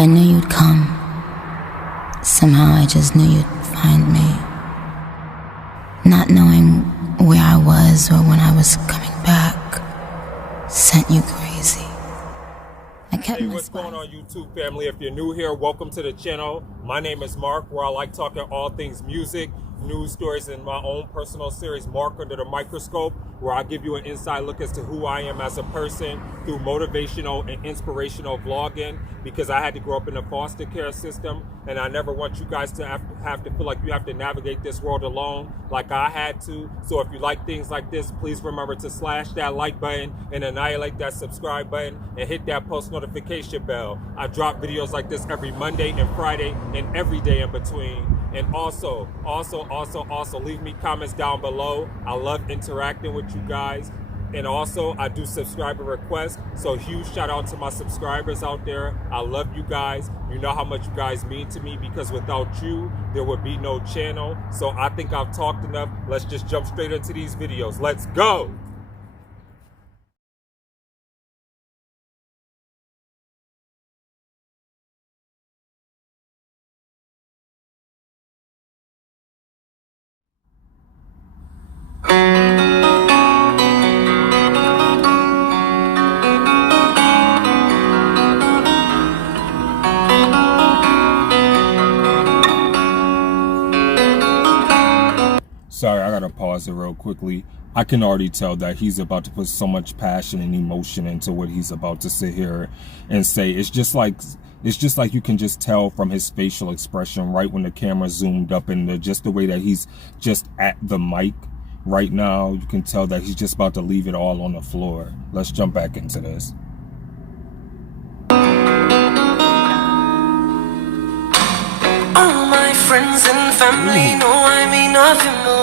I knew you'd come. Somehow I just knew you'd find me. Not knowing where I was or when I was coming back sent you crazy. I kept Hey, what's going on, YouTube family? If you're new here, welcome to the channel. My name is Mark, where I like talking all things music, news stories, and my own personal series, Mark Under the Microscope, where I give you an inside look as to who I am as a person through motivational and inspirational vlogging, because I had to grow up in the foster care system, and I never want you guys to have to feel like you have to navigate this world alone like I had to. So if you like things like this, please remember to slash that like button and annihilate that subscribe button and hit that post notification bell. I drop videos like this every Monday and Friday and every day in between. And also leave me comments down below. I love interacting with you guys. And also, I do subscriber requests. So huge shout out to my subscribers out there. I love you guys. You know how much you guys mean to me, because without you, there would be no channel. So I think I've talked enough. Let's just jump straight into these videos. Let's go. Sorry, I gotta pause it real quickly. I can already tell that he's about to put so much passion and emotion into what he's about to sit here and say. It's just like you can just tell from his facial expression right when the camera zoomed up, and just the way that he's just at the mic right now. You can tell that he's just about to leave it all on the floor. Let's jump back into this. All my friends and family know I mean nothing well.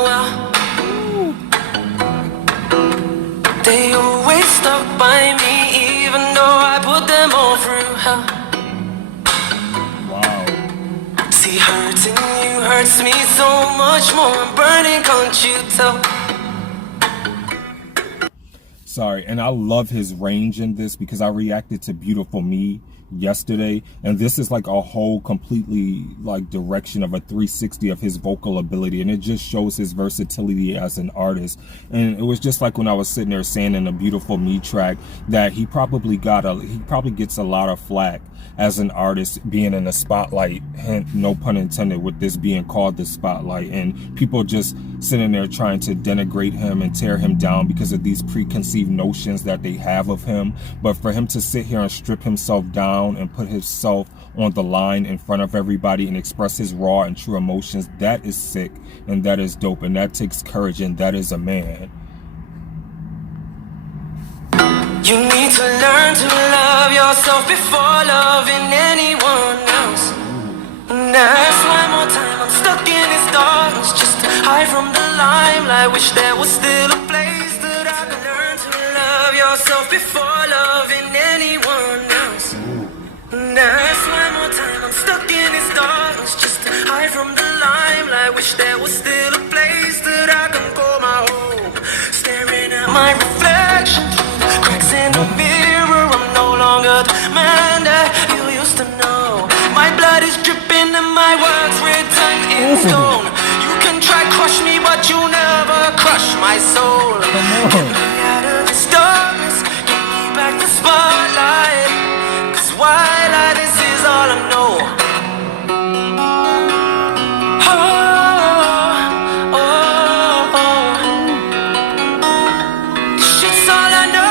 They always stuck by me, even though I put them all through hell. Wow. See, hurting you hurts me so much more. I'm burning, can't you tell? Sorry, and I love his range in this, because I reacted to Beautiful Me yesterday, and this is like a whole completely like direction of a 360 of his vocal ability, and it just shows his versatility as an artist. And it was just like when I was sitting there saying in the Beautiful Me track that he probably gets a lot of flack as an artist being in the spotlight, hence no pun intended with this being called the spotlight, and people just sitting there trying to denigrate him and tear him down because of these preconceived notions that they have of him. But for him to sit here and strip himself down and put himself on the line in front of everybody and express his raw and true emotions, that is sick, and that is dope, and that takes courage, and that is a man. You need to learn to love yourself before loving anyone else. That's why more time I'm stuck in this darkness, just to hide from the limelight. Wish there was still a place that I could learn to love yourself before loving anyone else. That's why more time I'm stuck in this darkness, just to hide from the limelight. Wish there was still a place that I can call my home. Staring at my reflection through the cracks in the mirror, I'm no longer the man that you used to know. My blood is dripping and my words written in stone. You can try crush me, but you never crush my soul. Get me out of this darkness, give me back the spotlight, 'cause while this is all I know. Shit's all I know.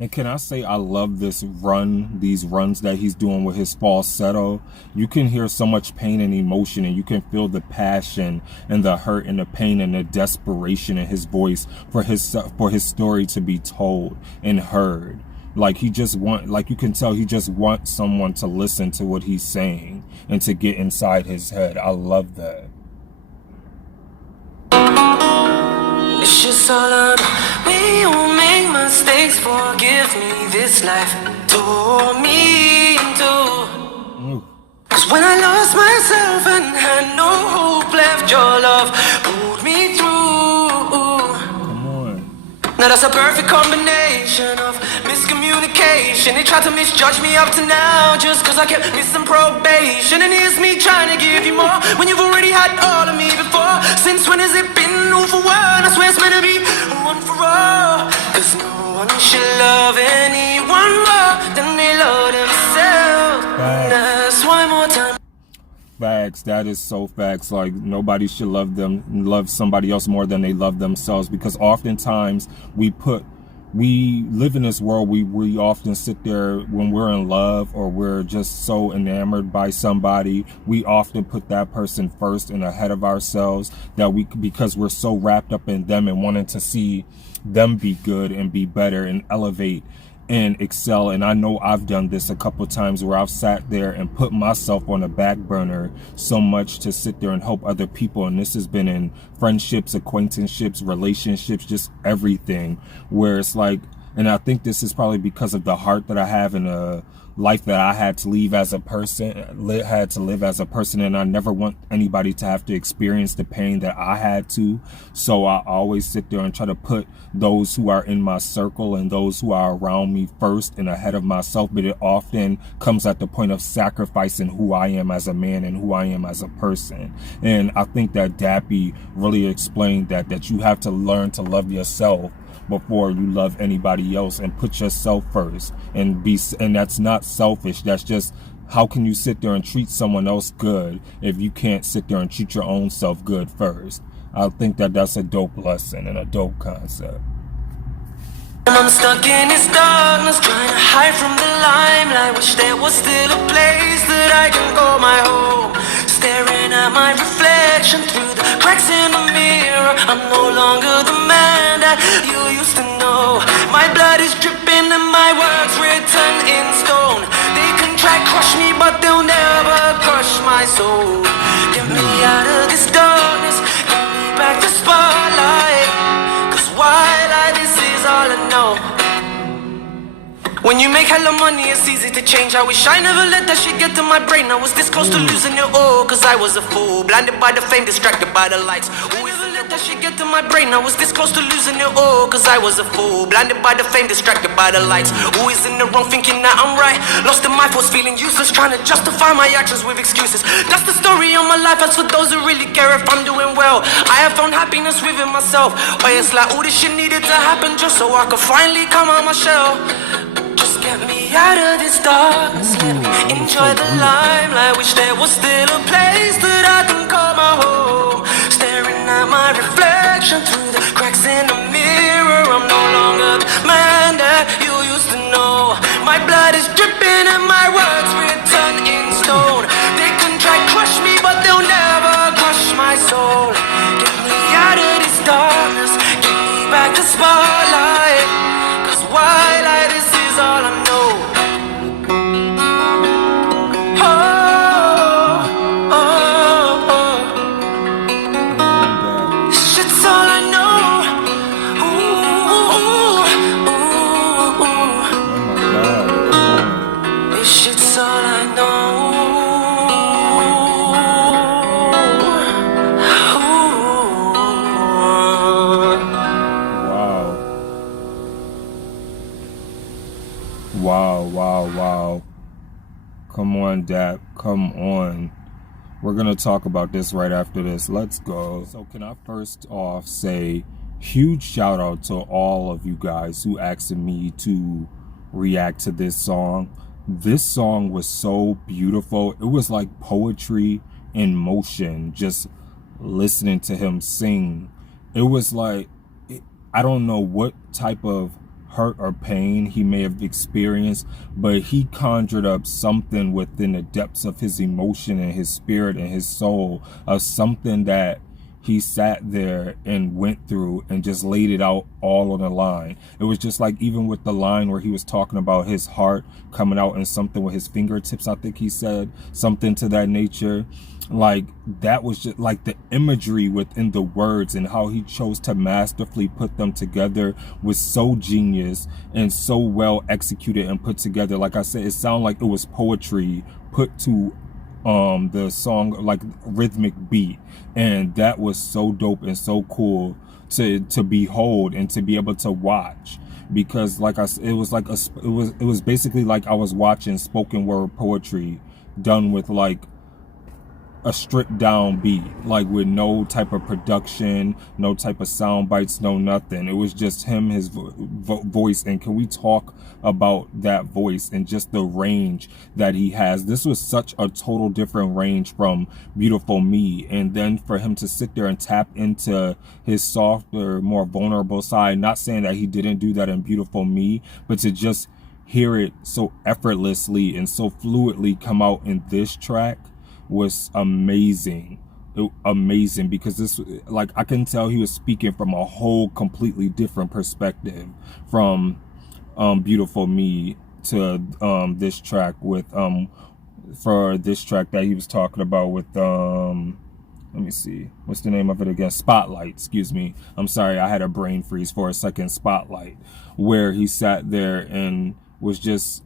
And can I say I love these runs that he's doing with his falsetto. You can hear so much pain and emotion, and you can feel the passion and the hurt and the pain and the desperation in his voice for his story to be told and heard. Like you can tell he just wants someone to listen to what he's saying and to get inside his head. I love that. It's just all I know. We will make mistakes, forgive me. This life tore me into. 'Cause when I lost myself and had no hope left, your love pulled me through. Come on. Now that's a perfect combination of miscommunication. They tried to misjudge me up to now just cause I kept missing probation. And here's me trying to give you more when you've already had all of me before. Since when has it been all for one? I swear it's meant to be one for all. Cause no one should love anyone more than they love themselves. That's why more time. Facts. That is so facts. Like, nobody should love somebody else more than they love themselves, because oftentimes we live in this world, we often sit there when we're in love or we're just so enamored by somebody, we often put that person first and ahead of ourselves, because we're so wrapped up in them and wanting to see them be good and be better and elevate and excel. And I know I've done this a couple times where I've sat there and put myself on the back burner so much to sit there and help other people. And this has been in friendships, acquaintanceships, relationships, just everything, where it's like, and I think this is probably because of the heart that I have and a life that I had to live as a person, and I never want anybody to have to experience the pain that I had to. So I always sit there and try to put those who are in my circle and those who are around me first and ahead of myself. But it often comes at the point of sacrificing who I am as a man and who I am as a person. And I think that Dappy really explained that you have to learn to love yourself before you love anybody else, and put yourself first, and that's not selfish. That's just, how can you sit there and treat someone else good if you can't sit there and treat your own self good first? I think that's a dope lesson and a dope concept. I'm stuck in this darkness, trying to hide from the limelight. Wish there was still a place that I can call my home. Staring at my reflection through the cracks in the mirror, I'm no longer the man that you used to know. My blood is dripping and my words written in stone. They can try crush me, but they'll never crush my soul. Get me out of this darkness, get me back to spotlight. Cause while this is all I know. When you make hella money, it's easy to change. I wish I never let that shit get to my brain. I was this close to losing it all, cause I was a fool. Blinded by the fame, distracted by the lights. Never let that shit get to my brain. I was this close to losing it all, cause I was a fool. Blinded by the fame, distracted by the lights. Always in the wrong, thinking that I'm right. Lost in my thoughts, feeling useless, trying to justify my actions with excuses. That's the story of my life, as for those who really care if I'm doing well. I have found happiness within myself. Oh, it's like all this shit needed to happen just so I could finally come out my shell. Just get me out of this darkness, let me enjoy the limelight. Wish there was still a place that I can call my home. Staring at my reflection through the cracks in the mirror, I'm no longer the man that you used to know. My blood is dripping and my words written in stone. They can try crush me, but they'll never crush my soul. Get me out of this darkness, get me back to spotlight. Cause while this is all I know. Shit's all I know. This shit's all I know. Wow. Come on, Dap. Come on. We're going to talk about this right after this. Let's go. So can I first off say huge shout out to all of you guys who asked me to react to this song. This song was so beautiful. It was like poetry in motion, just listening to him sing. It was like, I don't know what type of hurt or pain he may have experienced, but he conjured up something within the depths of his emotion and his spirit and his soul, of something that he sat there and went through and just laid it out all on the line. It was just like, even with the line where he was talking about his heart coming out and something with his fingertips, I think he said something to that nature. Like, that was just like the imagery within the words, and how he chose to masterfully put them together was so genius and so well executed and put together. Like I said, it sounded like it was poetry put to the song, like rhythmic beat, and that was so dope and so cool. to behold and to be able to watch, because like it was basically like I was watching spoken word poetry done with like a stripped down beat, like with no type of production, no type of sound bites, no nothing. It was just him, his voice. And can we talk about that voice and just the range that he has? This was such a total different range from Beautiful Me, and then for him to sit there and tap into his softer, more vulnerable side, not saying that he didn't do that in Beautiful Me, but to just hear it so effortlessly and so fluidly come out in this track was amazing. Amazing, because this, like, I can tell he was speaking from a whole completely different perspective from Beautiful Me to this track with for this track that he was talking about with let me see, what's the name of it again? Spotlight, excuse me. I'm sorry, I had a brain freeze for a second. Spotlight, where he sat there and was just,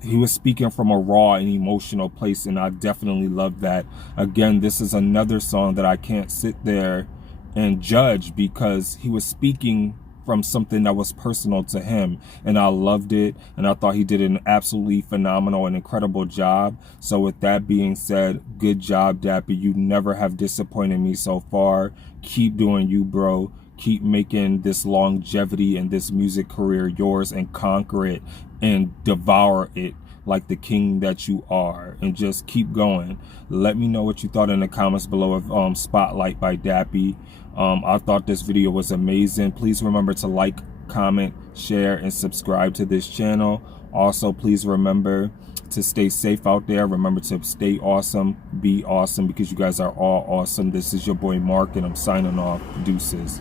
he was speaking from a raw and emotional place, and I definitely love that. Again, this is another song that I can't sit there and judge, because he was speaking from something that was personal to him, and I loved it, and I thought he did an absolutely phenomenal and incredible job. So with that being said, good job, Dappy. You never have disappointed me so far. Keep doing you, bro. Keep making this longevity and this music career yours, and conquer it and devour it like the king that you are, and just keep going. Let me know what you thought in the comments below of Spotlight by Dappy. I thought this video was amazing. Please remember to like, comment, share, and subscribe to this channel. Also, please remember to stay safe out there. Remember to stay awesome, be awesome, because you guys are all awesome. This is your boy Mark, and I'm signing off. Deuces.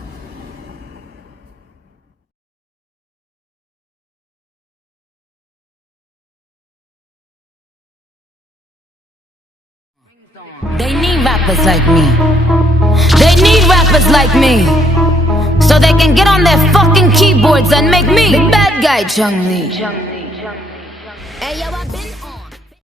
They need rappers like me. They need rappers like me, so they can get on their fucking keyboards and make me the bad guy, Chung Lee. Hey, yo, I've been